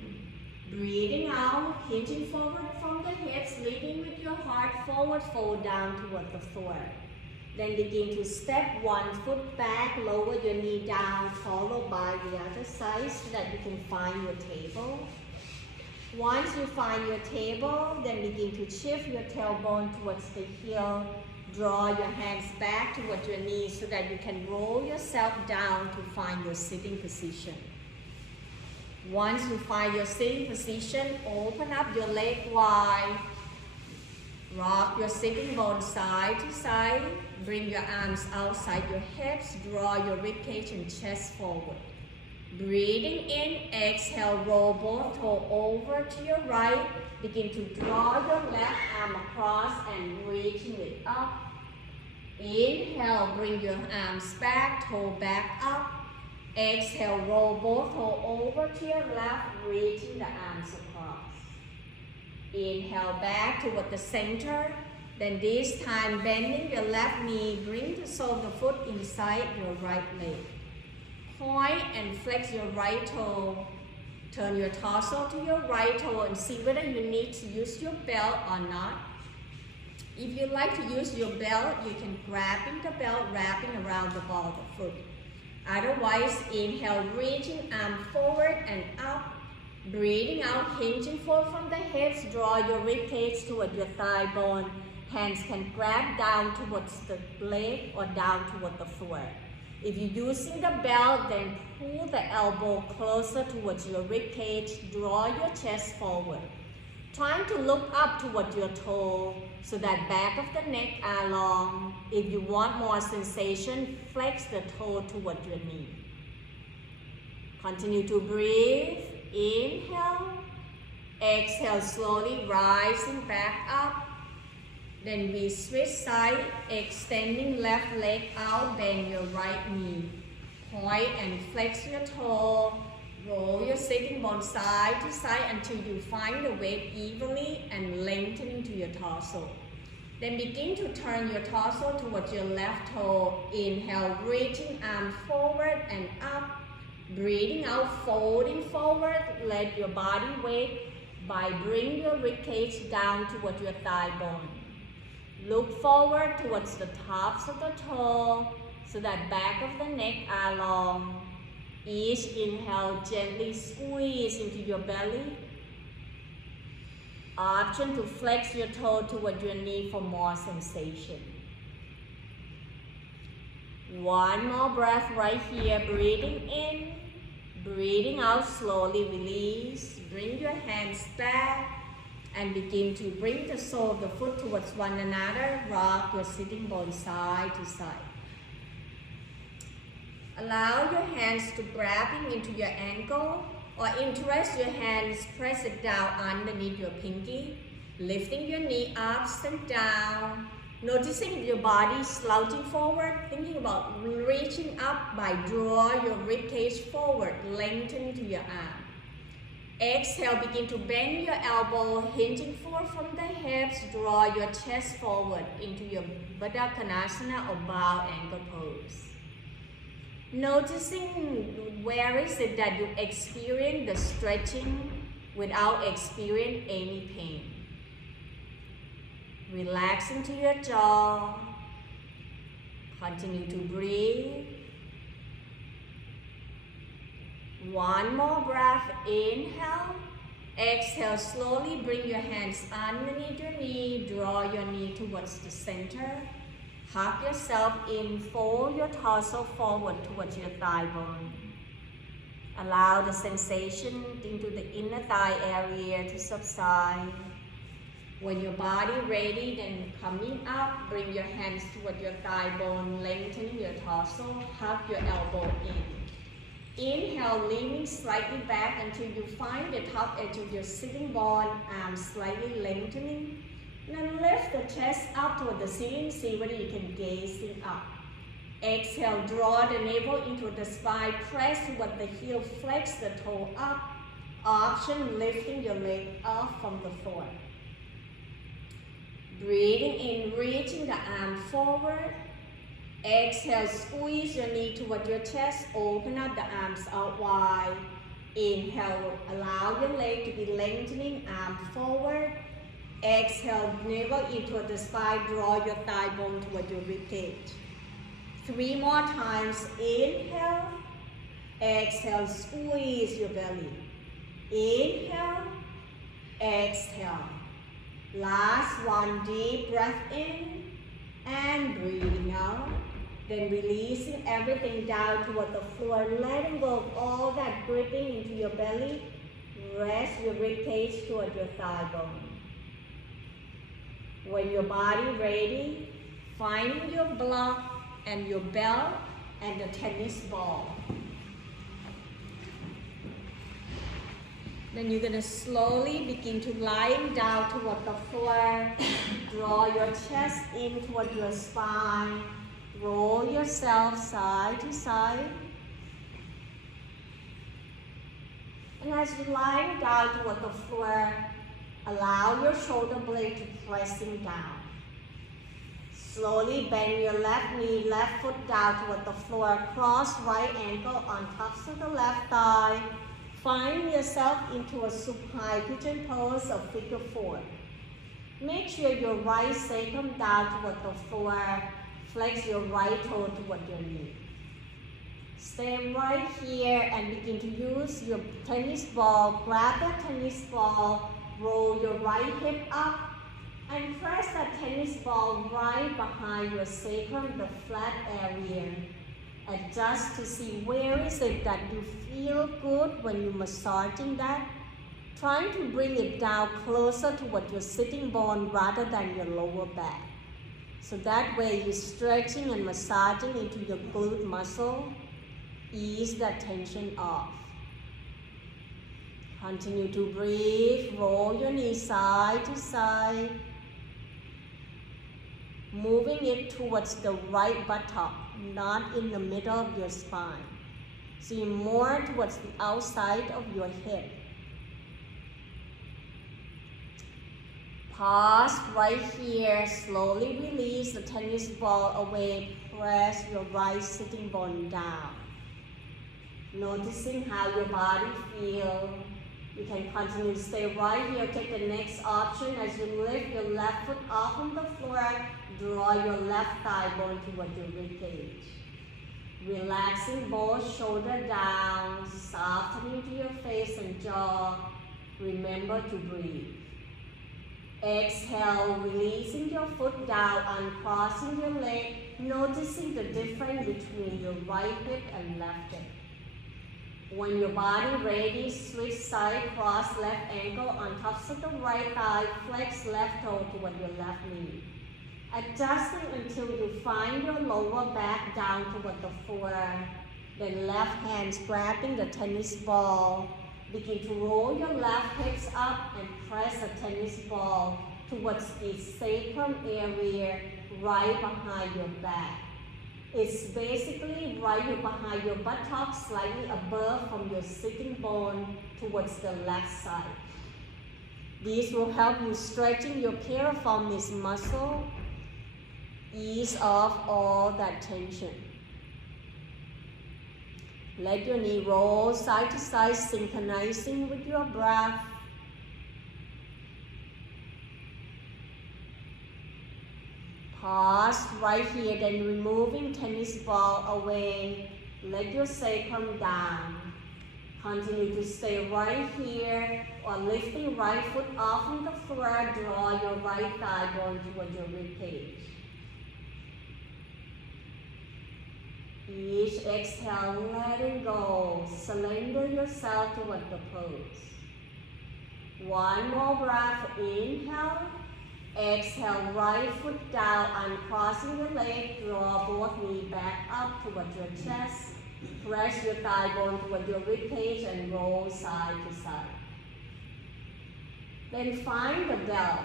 Breathing out, hinging forward from the hips, leading with your heart forward, fold down toward the floor. Then begin to step one foot back, lower your knee down, followed by the other side so that you can find your table. Once you find your table, then begin to shift your tailbone towards the heel. Draw your hands back towards your knees so that you can roll yourself down to find your sitting position. Once you find your sitting position, open up your leg wide. Rock your sitting bone side to side. Bring your arms outside your hips. Draw your ribcage and chest forward. Breathing in, exhale, roll both toes over to your right. Begin to draw your left arm across and reaching it up. Inhale, bring your arms back, toe back up. Exhale, roll both toes over to your left, reaching the arms across. Inhale, back toward the center. Then this time, bending your left knee, bring the sole of the foot inside your right leg. Point and flex your right toe. Turn your torso to your right toe and see whether you need to use your belt or not. If you like to use your belt, you can grab in the belt, wrapping around the ball of the foot. Otherwise, inhale, reaching arm forward and up. Breathing out, hinging forward from the hips. Draw your ribcage toward your thigh bone. Hands can grab down towards the leg or down toward the floor. If you're using the belt, then pull the elbow closer towards your ribcage. Draw your chest forward. Trying to look up toward your toe so that back of the neck are long. If you want more sensation, flex the toe toward your knee. Continue to breathe. Inhale. Exhale, slowly rising back up. Then we switch side, extending left leg out, bend your right knee. Point and flex your toe. Roll your sitting bone side to side until you find the weight evenly and lengthening to your torso. Then begin to turn your torso towards your left toe. Inhale, reaching arm forward and up. Breathing out, folding forward. Let your body weight by bringing your ribcage down towards your thigh bone. Look forward towards the tops of the toe so that back of the neck are long. Each inhale, gently squeeze into your belly. Option to flex your toe toward your knee for more sensation. One more breath right here, breathing in, breathing out, slowly release. Bring your hands back and begin to bring the sole of the foot towards one another. Rock your sitting bone side to side. Allow your hands to grab into your ankle, or interest your hands, press it down underneath your pinky, lifting your knee up and down, noticing your body slouching forward, thinking about reaching up by draw your ribcage forward, lengthening to your arm. Exhale, begin to bend your elbow, hinging forward from the hips, draw your chest forward into your Baddha Konasana or bow angle pose. Noticing where is it that you experience the stretching without experiencing any pain. Relax into your jaw. Continue to breathe. One more breath. Inhale. Exhale. Slowly bring your hands underneath your knee. Draw your knee towards the center. Hug yourself in, fold your torso forward towards your thigh bone. Allow the sensation into the inner thigh area to subside. When your body ready, then coming up, bring your hands toward your thigh bone, lengthening your torso, hug your elbow in. Inhale, leaning slightly back until you find the top edge of your sitting bone, arms slightly lengthening. Then lift the chest up toward the ceiling, see whether you can gaze it up. Exhale, draw the navel into the spine, press toward the heel, flex the toe up. Option, lifting your leg up from the floor. Breathing in, reaching the arm forward. Exhale, squeeze your knee toward your chest, open up the arms out wide. Inhale, allow your leg to be lengthening, arm forward. Exhale, navel into the spine, draw your thigh bone toward your ribcage. 3 more times. Inhale. Exhale, squeeze your belly. Inhale. Exhale. Last one, deep breath in and breathing out. Then releasing everything down toward the floor, letting go of all that gripping into your belly. Rest your ribcage toward your thigh bone. When your body ready, finding your block and your belt and the tennis ball. Then you're going to slowly begin to lying down toward the floor. Draw your chest in toward your spine. Roll yourself side to side. And as you're lying down toward the floor, allow your shoulder blade to pressing down. Slowly bend your left knee, left foot down toward the floor. Cross right ankle on tops of the left thigh. Find yourself into a supine pigeon pose of figure 4. Make sure your right sacrum down toward the floor. Flex your right toe toward your knee. Stay right here and begin to use your tennis ball. Grab the tennis ball. Roll your right hip up and press that tennis ball right behind your sacrum, the flat area. Adjust to see where is it that you feel good when you're massaging that. Trying to bring it down closer to what your sitting bone rather than your lower back. So that way you're stretching and massaging into your glute muscle. Ease that tension off. Continue to breathe, roll your knees side to side. Moving it towards the right buttock, not in the middle of your spine. So you're more towards the outside of your hip. Pause right here, slowly release the tennis ball away, press your right sitting bone down. Noticing how your body feels. You can continue to stay right here. Take the next option as you lift your left foot off from the floor. Draw your left thigh bone toward your ribcage. Relaxing both shoulders down, softening to your face and jaw. Remember to breathe. Exhale, releasing your foot down, uncrossing your leg, noticing the difference between your right hip and left hip. When your body ready, switch side, cross left ankle on top of the right thigh, flex left toe toward your left knee. Adjusting until you find your lower back down toward the floor. Then left hand grabbing the tennis ball. Begin to roll your left hips up and press the tennis ball towards the sacrum area right behind your back. It's basically right behind your buttocks, slightly above from your sitting bone towards the left side. This will help you stretching your piriformis muscle, ease off all that tension. Let your knee roll side to side, synchronizing with your breath. Pause right here, then removing tennis ball away. Let your sacrum down. Continue to stay right here or lifting right foot off from the floor. Draw your right thigh bone toward your ribcage. Each exhale, letting go. Surrender yourself toward the pose. One more breath. Inhale. Exhale, right foot down, uncrossing your leg. Draw both knees back up toward your chest. Press your thigh bone toward your ribcage and roll side to side. Then find the belt.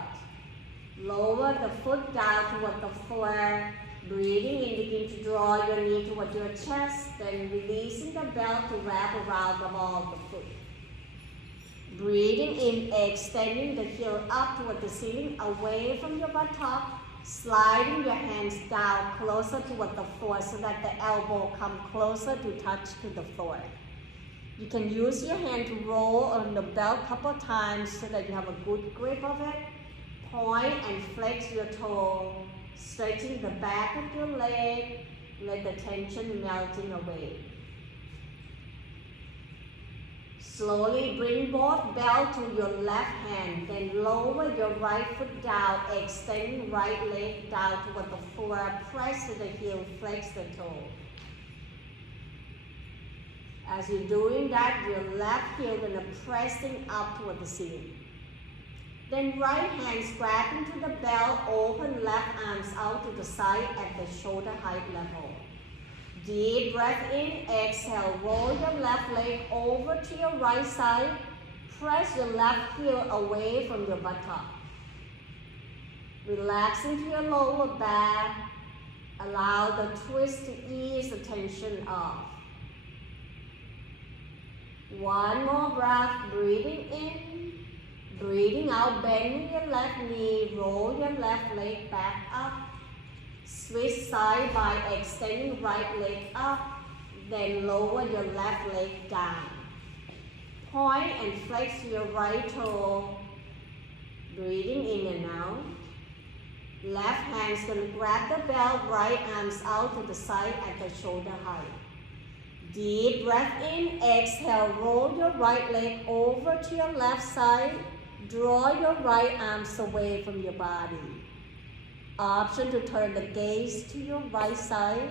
Lower the foot down toward the floor. Breathing in, begin to draw your knee toward your chest, then releasing the belt to wrap around the ball of the foot. Breathing in, extending the heel up toward the ceiling, away from your buttock, sliding your hands down closer toward the floor so that the elbow come closer to touch to the floor. You can use your hand to roll on the belt a couple times so that you have a good grip of it. Point and flex your toe, stretching the back of your leg, let the tension melting away. Slowly bring both belt to your left hand, then lower your right foot down, extending right leg down toward the floor, press to the heel, flex the toe. As you're doing that, your left heel gonna pressing up toward the ceiling. Then right hand grabbing to the belt, open left arms out to the side at the shoulder height level. Deep breath in, exhale, roll your left leg over to your right side. Press your left heel away from your buttock. Relax into your lower back. Allow the twist to ease the tension off. One more breath, breathing in, breathing out, bending your left knee, roll your left leg back up. Switch side by extending right leg up, then lower your left leg down. Point and flex your right toe, breathing in and out. Left hand's gonna grab the belt, right arms out to the side at the shoulder height. Deep breath in, exhale, roll your right leg over to your left side. Draw your right arms away from your body. Option to turn the gaze to your right side.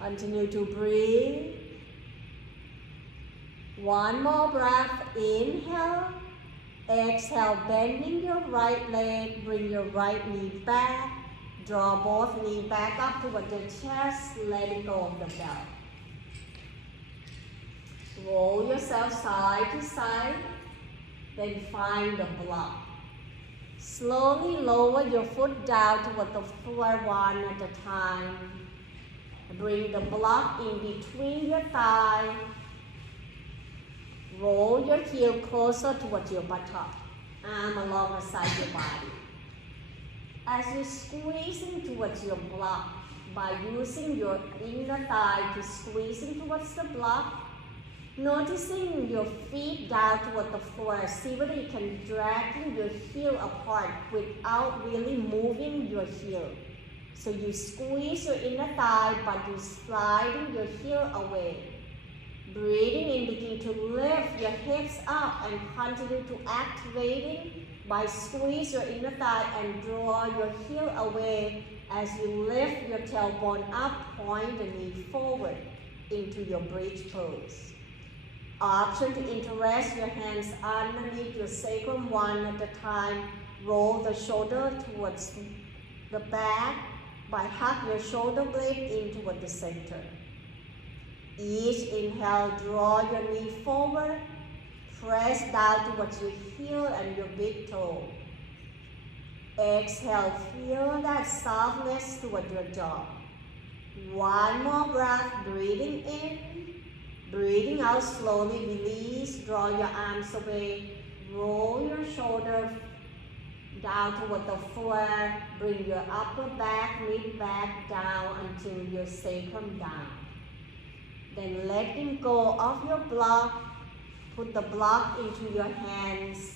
Continue to breathe. One more breath. Inhale. Exhale, bending your right leg. Bring your right knee back. Draw both knees back up toward the chest. Letting go of the belt. Roll yourself side to side. Then find the block. Slowly lower your foot down toward the floor one at a time. Bring the block in between your thigh. Roll your heel closer towards your buttock. Arm along the side of your body. As you're squeezing towards your block, by using your inner thigh to squeezing towards the block, Noticing your feet down toward the floor, see whether you can drag your heel apart without really moving your heel. So you squeeze your inner thigh, but you sliding your heel away. Breathing in, begin to lift your hips up and continue to activating by squeeze your inner thigh and draw your heel away as you lift your tailbone up, point the knee forward into your bridge pose. Option to interlace your hands underneath your sacrum one at a time. Roll the shoulder towards the back by hug your shoulder blade in toward the center. Each inhale, draw your knee forward, press down towards your heel and your big toe. Exhale, feel that softness toward your jaw. One more breath, breathing in, breathing out slowly, release, draw your arms away, roll your shoulder down toward the floor, bring your upper back, mid back down until your sacrum down. Then letting go of your block, put the block into your hands.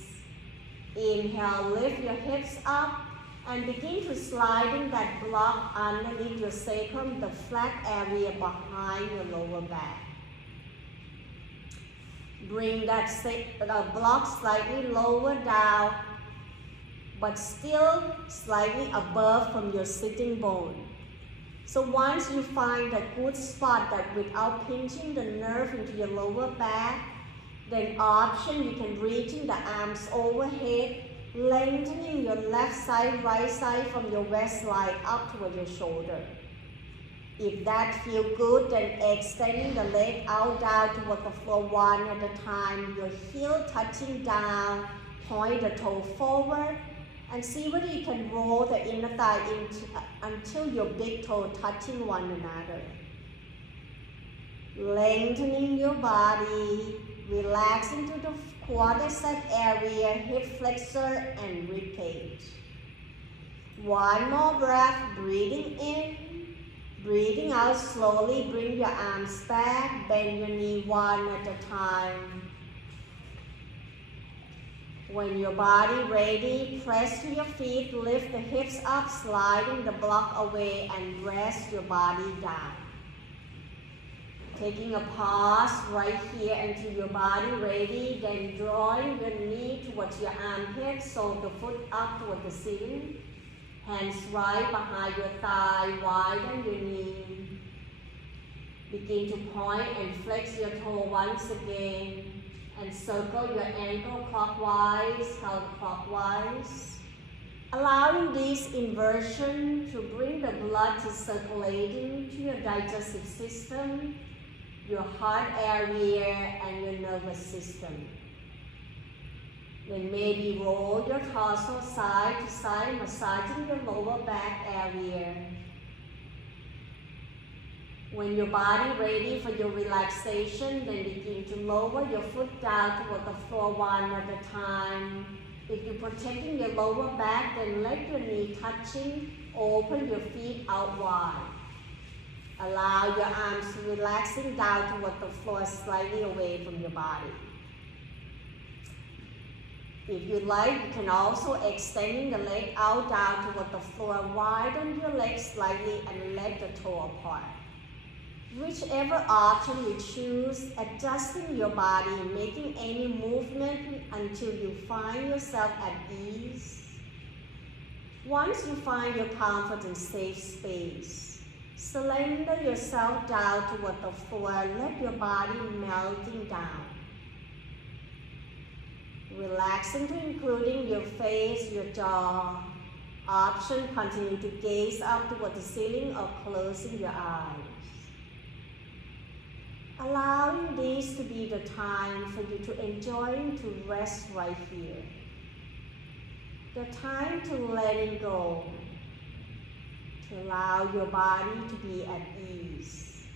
Inhale, lift your hips up and begin to sliding that block underneath your sacrum, the flat area behind your lower back. Bring that block slightly lower down, but still slightly above from your sitting bone. So once you find a good spot that without pinching the nerve into your lower back, then option you can reach in the arms overhead, lengthening your left side, right side from your waistline up toward your shoulder. If that feels good, then extending the leg out down toward the floor one at a time, your heel touching down, point the toe forward, and see whether you can roll the inner thigh until your big toe touching one another. Lengthening your body, relax into the quadricep area, hip flexor and rib cage. One more breath, breathing in, breathing out slowly, bring your arms back, bend your knee one at a time. When your body ready, press to your feet, lift the hips up, sliding the block away and rest your body down. Taking a pause right here until your body ready, then drawing your knee towards your armpit, so the foot up toward the ceiling. Hands right behind your thigh, widen your knee. Begin to point and flex your toe once again. And circle your ankle clockwise, counterclockwise. Allowing this inversion to bring the blood to circulating to your digestive system, your heart area, and your nervous system. Then maybe roll your torso side to side, massaging your lower back area. When your body ready for your relaxation, then begin to lower your foot down toward the floor one at a time. If you're protecting your lower back, then let your knee touching, open your feet out wide. Allow your arms to relaxing down toward the floor, slightly away from your body. If you like, you can also extending the leg out down toward the floor, widen your legs slightly and let the toe apart. Whichever option you choose, adjusting your body, making any movement until you find yourself at ease. Once you find your comfort and safe space, surrender yourself down toward the floor, let your body melting down. Relaxing to including your face, your jaw. Option, continue to gaze up toward the ceiling or closing your eyes. Allowing this to be the time for you to enjoy to rest right here. The time to letting go, to allow your body to be at ease.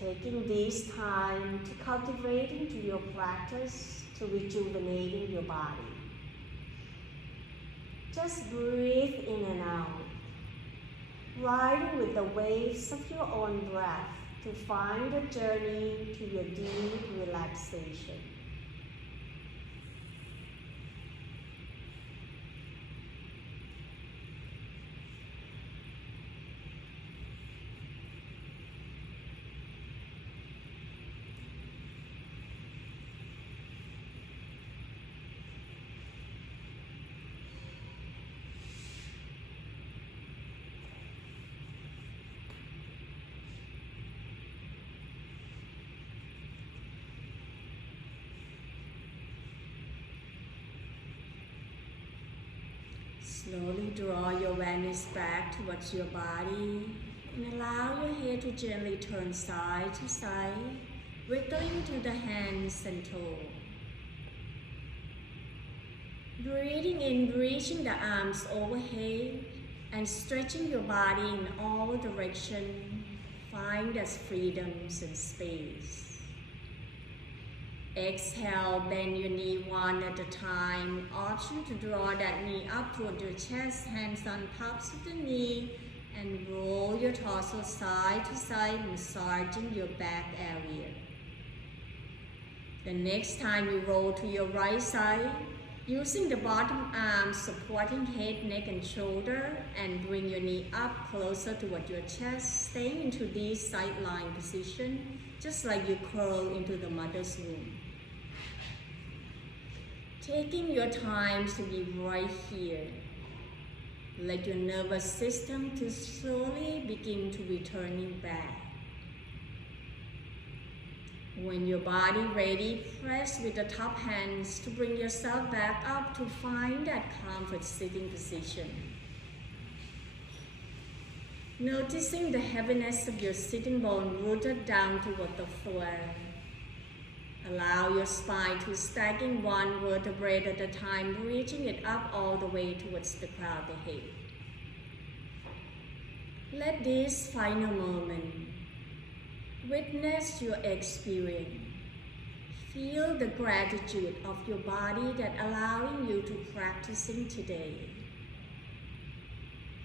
Taking this time to cultivating to your practice, to rejuvenating your body. Just breathe in and out, riding with the waves of your own breath. to find the journey to your deep relaxation. Slowly draw your awareness back towards your body and allow your head to gently turn side to side, wiggling to the hands and toes. Breathing in, reaching the arms overhead and stretching your body in all directions. Find as freedoms and space. Exhale, bend your knee one at a time. Option to draw that knee up toward your chest, hands on tops of the knee, and roll your torso side to side, massaging your back area. The next time you roll to your right side, using the bottom arm supporting head, neck, and shoulder, and bring your knee up closer toward your chest, staying into this sideline position, just like you curl into the mother's womb. Taking your time to be right here. Let your nervous system to slowly begin to returning back. When your body ready, press with the top hands to bring yourself back up to find that comfort sitting position. Noticing the heaviness of your sitting bone rooted down toward the floor. Allow your spine to stacking one vertebrae at a time, reaching it up all the way towards the crown of the head. Let this final moment witness your experience. Feel the gratitude of your body that allowing you to practicing today.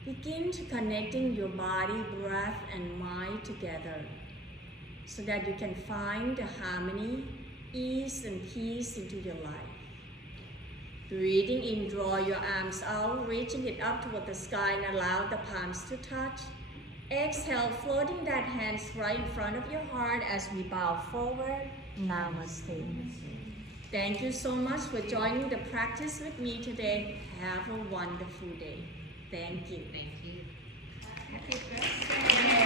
Begin to connecting your body, breath, and mind together so that you can find the harmony, ease, and peace into your life. Breathing in, draw your arms out, reaching it up toward the sky and allow the palms to touch. Exhale, floating that hands right in front of your heart as we bow forward. Namaste. Thank you so much for joining the practice with me today. Have a wonderful day. Thank you. Thank you. Happy birthday.